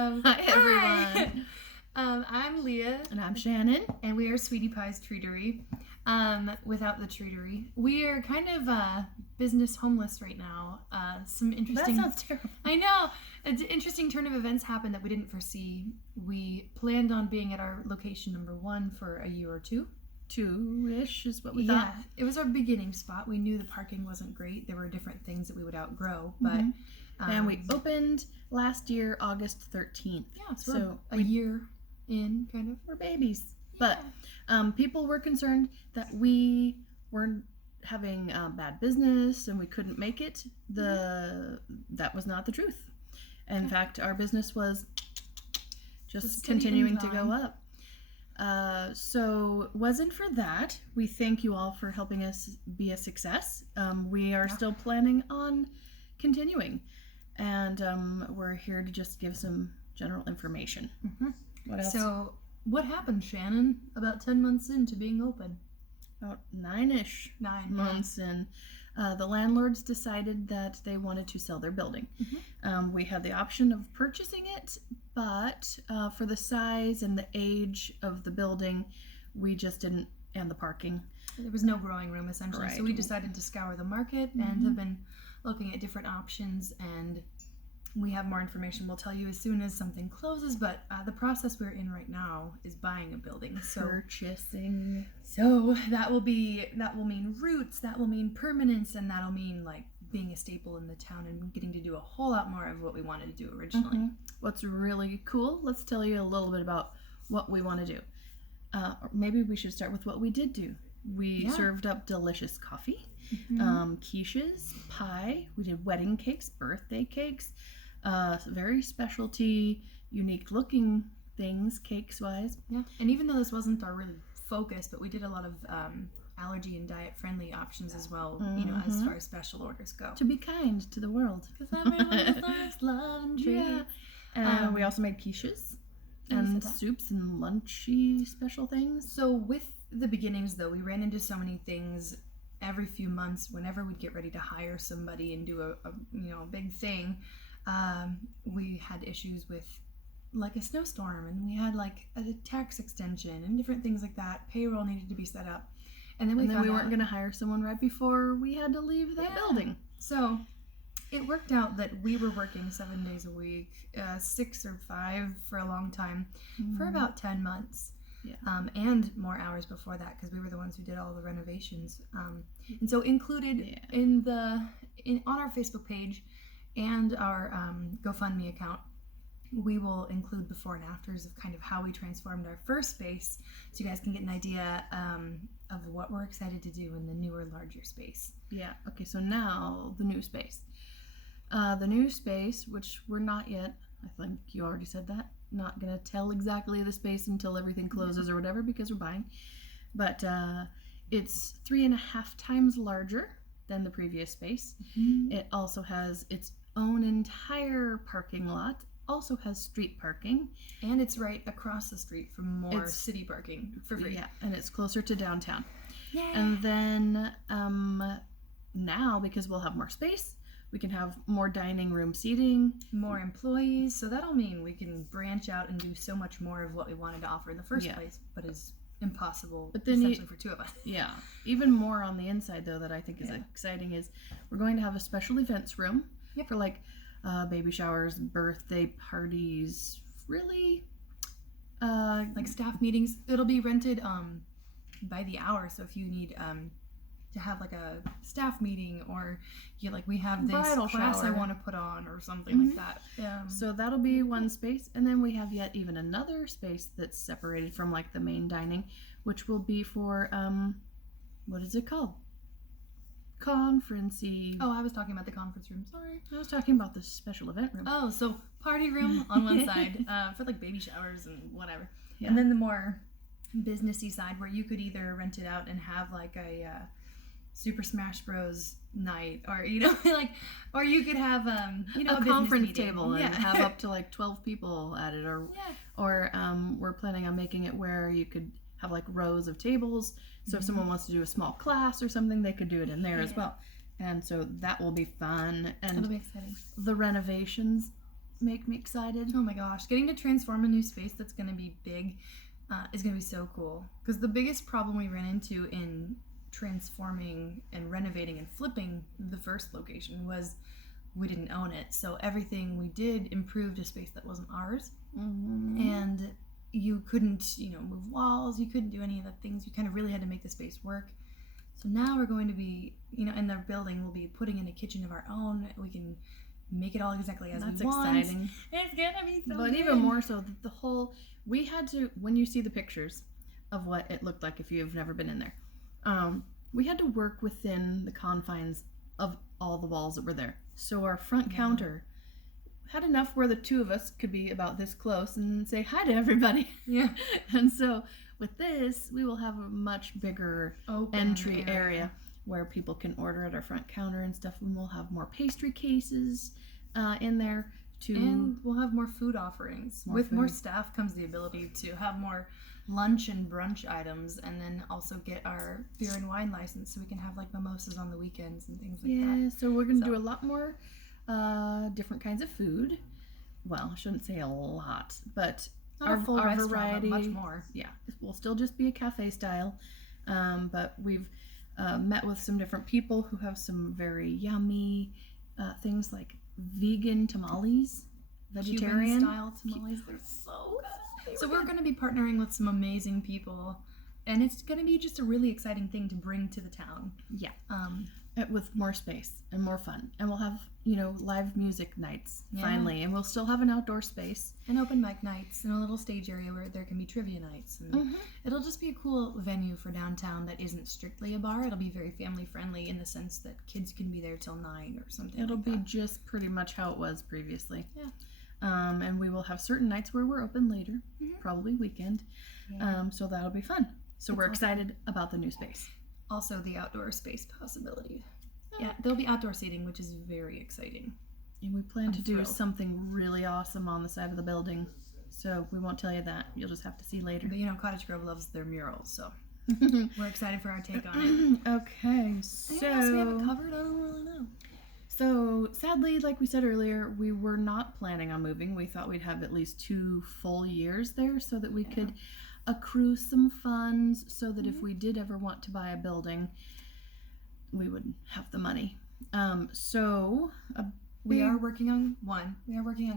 Hi, everyone. I'm Leah. And I'm Shannon. And we are Sweetie Pie's Treatery. Without the treatery. We are kind of business homeless right now. Some interesting... That sounds terrible. I know. An interesting turn of events happened that we didn't foresee. We planned on being at our location number 1 for a year or two. 2-ish is what we thought. Yeah, it was our beginning spot. We knew the parking wasn't great. There were different things that we would outgrow, but... And we opened last year, August 13th. Yeah, so a year in, kind of. We're babies. Yeah. But people were concerned that we weren't having bad business and we couldn't make it. That was not the truth. In fact, our business was just continuing to go up. So wasn't for that. We thank you all for helping us be a success. We are still planning on continuing. And we're here to just give some general information. What else? So, what happened, Shannon, about 10 months into being open? About 9-ish 9 months in. The landlords decided that they wanted to sell their building. We had the option of purchasing it, but for the size and the age of the building, we just didn't, and the parking. There was no growing room, essentially. Right. So we decided to scour the market and have been looking at different options, and we have more information we'll tell you as soon as something closes, but the process we're in right now is buying a building. So purchasing. So that will mean roots, that will mean permanence, and that'll mean like being a staple in the town and getting to do a whole lot more of what we wanted to do originally. What's really cool, let's tell you a little bit about what we want to do. Or maybe we should start with what we did do. We served up delicious coffee, quiches, pie. We did wedding cakes, birthday cakes, very specialty, unique looking things, cakes wise. Yeah, and even though this wasn't our really focus, but we did a lot of allergy and diet friendly options as well, you know, as far as special orders go. To be kind to the world. Because everyone deserves love and treats. And we also made quiches and soups and lunchy special things. So with the beginnings, though, we ran into so many things every few months. Whenever we'd get ready to hire somebody and do a big thing, we had issues with like a snowstorm, and we had like a tax extension and different things like that. Payroll needed to be set up, and then we weren't going to hire someone right before we had to leave that building. So it worked out that we were working 7 days a week, 6 or 5 for a long time, for about 10 months. And more hours before that, because we were the ones who did all the renovations. And so included on our Facebook page and our GoFundMe account, we will include before and afters of kind of how we transformed our first space, so you guys can get an idea of what we're excited to do in the newer, larger space. Yeah. Okay. So now the new space. The new space, which we're not yet. I think you already said that. Not gonna tell exactly the space until everything closes or whatever, because we're buying. But it's 3.5 times larger than the previous space. It also has its own entire parking lot. Also has street parking, and it's right across the street from more city parking for free. Yeah, and it's closer to downtown. Yeah. And then now, because we'll have more space, we can have more dining room seating, more employees, so that'll mean we can branch out and do so much more of what we wanted to offer in the first place, but is impossible, but then essentially for 2 of us. Yeah. Even more on the inside, though, that I think is exciting is we're going to have a special events room for like baby showers, birthday parties, really like staff meetings. It'll be rented by the hour, so if you need to have like a staff meeting, or we have this bridal class shower I want to put on, or something like that. So that'll be one space, and then we have yet even another space that's separated from like the main dining, which will be for what is it called? Conferencey. Oh, I was talking about the conference room. Sorry. I was talking about the special event room. Oh, so party room on one side for like baby showers and whatever. Yeah. And then the more businessy side where you could either rent it out and have like a Super Smash Bros. Night, or or you could have a conference table and have up to like 12 people at it, or we're planning on making it where you could have like rows of tables, so if someone wants to do a small class or something, they could do it in there as well. And so that will be fun, and it'll be exciting. The renovations make me excited. Oh my gosh, getting to transform a new space that's going to be big is going to be so cool. Because the biggest problem we ran into in transforming and renovating and flipping the first location was we didn't own it. So everything we did improved a space that wasn't ours. And you couldn't, move walls. You couldn't do any of the things. You kind of really had to make the space work. So now we're going to be, in the building, we'll be putting in a kitchen of our own. We can make it all exactly as we want. That's exciting. It's gonna be so But good. even more so, the whole, we had to, when you see the pictures of what it looked like if you've never been in there, we had to work within the confines of all the walls that were there. So our front counter had enough where the two of us could be about this close and say hi to everybody. Yeah. And so with this, we will have a much bigger Open entry area where people can order at our front counter and stuff. And we'll have more pastry cases in there too. And we'll have more food offerings. With more staff comes the ability to have more lunch and brunch items, and then also get our beer and wine license so we can have like mimosas on the weekends and things like that. Yeah, so we're going to do a lot more different kinds of food. Well, I shouldn't say a lot, but Not a full our restaurant, variety, but much more. Yeah, it will still just be a cafe style, but we've met with some different people who have some very yummy things like vegan tamales, vegetarian Cuban style tamales. They're so good. So we're going to be partnering with some amazing people, and it's going to be just a really exciting thing to bring to the town. Yeah. With more space and more fun, and we'll have live music nights finally, and we'll still have an outdoor space and open mic nights and a little stage area where there can be trivia nights, and it'll just be a cool venue for downtown that isn't strictly a bar. It'll be very family friendly in the sense that kids can be there till 9 or something. It'll like be that. just pretty much how it was previously. Yeah. And we will have certain nights where we're open later, probably weekend. So that'll be fun. So we're excited about the new space. Also the outdoor space possibility. Yeah, there'll be outdoor seating, which is very exciting. And we plan to do thrilled. something really awesome on the side of the building. So we won't tell you that. You'll just have to see later. But Cottage Grove loves their murals, so we're excited for our take on it. Okay, so Anything else we haven't covered? I don't really know. So sadly, like we said earlier, we were not planning on moving. We thought we'd have at least 2 full years there so that we could accrue some funds so that if we did ever want to buy a building, we would have the money. We are working on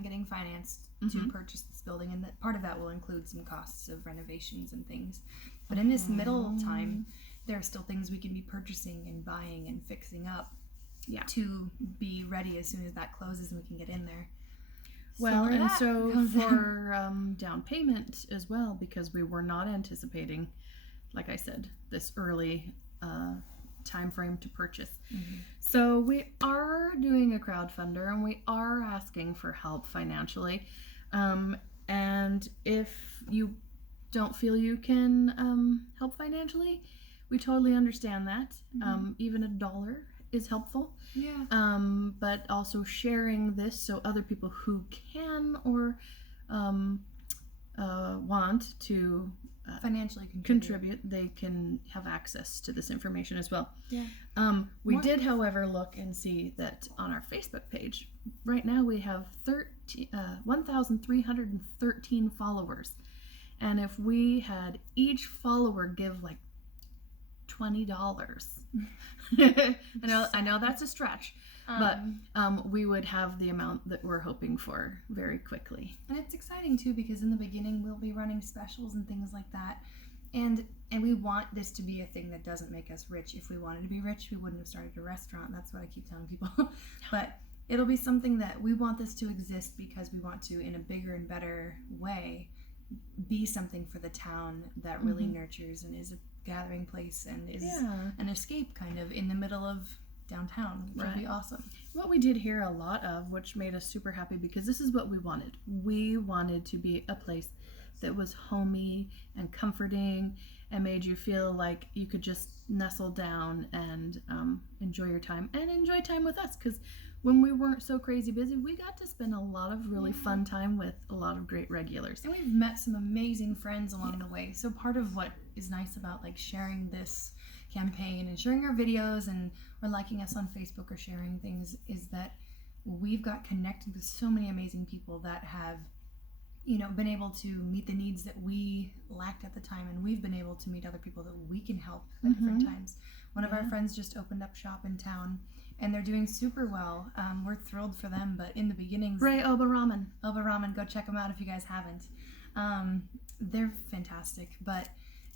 getting financed to purchase this building, and that part of that will include some costs of renovations and things. But in this middle time, there are still things we can be purchasing and buying and fixing up to be ready as soon as that closes and we can get in there. Well, and so for down payment as well, because we were not anticipating, like I said, this early time frame to purchase. So we are doing a crowdfunder, and we are asking for help financially. And if you don't feel you can help financially, we totally understand that. Even $1 is helpful. Yeah. But also sharing this so other people who can or want to financially contribute, they can have access to this information as well. Yeah. We did, however, look and see that on our Facebook page, right now we have 1,313 followers. And if we had each follower give like $20, I know that's a stretch, but we would have the amount that we're hoping for very quickly. And it's exciting too, because in the beginning we'll be running specials and things like that, and we want this to be a thing that doesn't make us rich. If we wanted to be rich, we wouldn't have started a restaurant. That's what I keep telling people. But it'll be something that we want this to exist because we want to, in a bigger and better way, be something for the town that really nurtures and is a gathering place and is an escape kind of in the middle of downtown, which would be awesome. What we did hear a lot of, which made us super happy, because this is what we wanted. We wanted to be a place that was homey and comforting and made you feel like you could just nestle down and enjoy your time and enjoy time with us, because when we weren't so crazy busy, we got to spend a lot of really fun time with a lot of great regulars. And we've met some amazing friends along the way. So part of what is nice about like sharing this campaign and sharing our videos or liking us on Facebook or sharing things is that we've got connected with so many amazing people that have, been able to meet the needs that we lacked at the time, and we've been able to meet other people that we can help at different times. One of our friends just opened up shop in town, and they're doing super well. We're thrilled for them, but in the beginnings, Ray Oba Ramen. Go check them out if you guys haven't. They're fantastic, but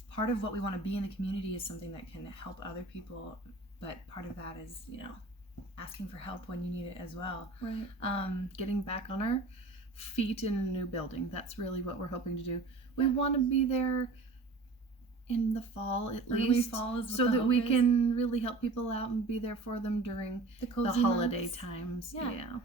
part of what we want to be in the community is something that can help other people, but part of that is, asking for help when you need it as well. Right. Getting back on our feet in a new building. That's really what we're hoping to do. We want to be there in the fall at Early least, fall is what so the that hope we is. can really help people out and be there for them during The the cozy holiday months. times. Yeah. Yeah.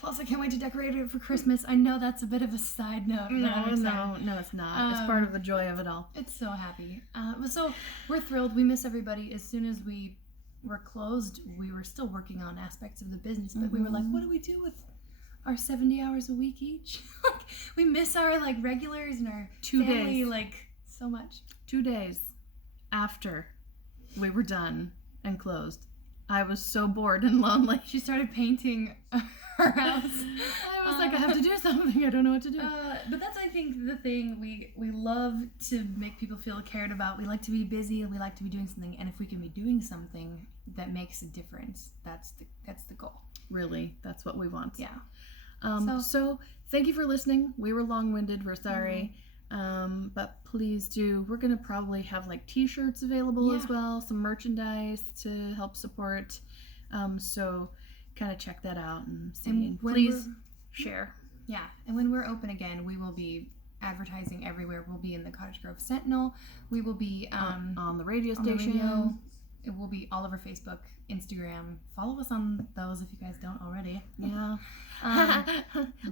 Plus, I can't wait to decorate it for Christmas. I know that's a bit of a side note. but I'm excited. No, it's not. It's part of the joy of it all. It's so happy. So we're thrilled. We miss everybody. As soon as we were closed, we were still working on aspects of the business, but we were like, what do we do with our 70 hours a week each? We miss our regulars and our 2 family days. So much. 2 days after we were done and closed, I was so bored and lonely. She started painting her house. I was like, I have to do something. I don't know what to do. But that's, I think, the thing. We love to make people feel cared about. We like to be busy, and we like to be doing something. And if we can be doing something that makes a difference, that's the goal. Really, that's what we want. Yeah. So thank you for listening. We were long-winded. We're sorry. But please do. We're going to probably have t-shirts available as well, some merchandise to help support. So kind of check that out and see. And please share. Yeah. And when we're open again, we will be advertising everywhere. We'll be in the Cottage Grove Sentinel. We will be on the radio on the station. radio. It will be all over Facebook, Instagram. Follow us on those if you guys don't already. Yeah.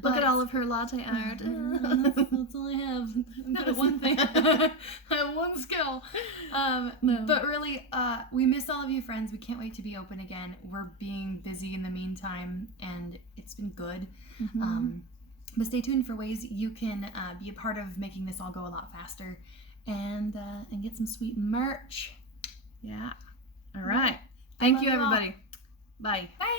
Look at all of her latte art. That's all I have. I'm good at one thing. I have one skill. No. But really, we miss all of you friends. We can't wait to be open again. We're being busy in the meantime, and it's been good. But stay tuned for ways you can be a part of making this all go a lot faster, and get some sweet merch. Yeah. All right. Thank you, love you all. everybody. Bye. Bye.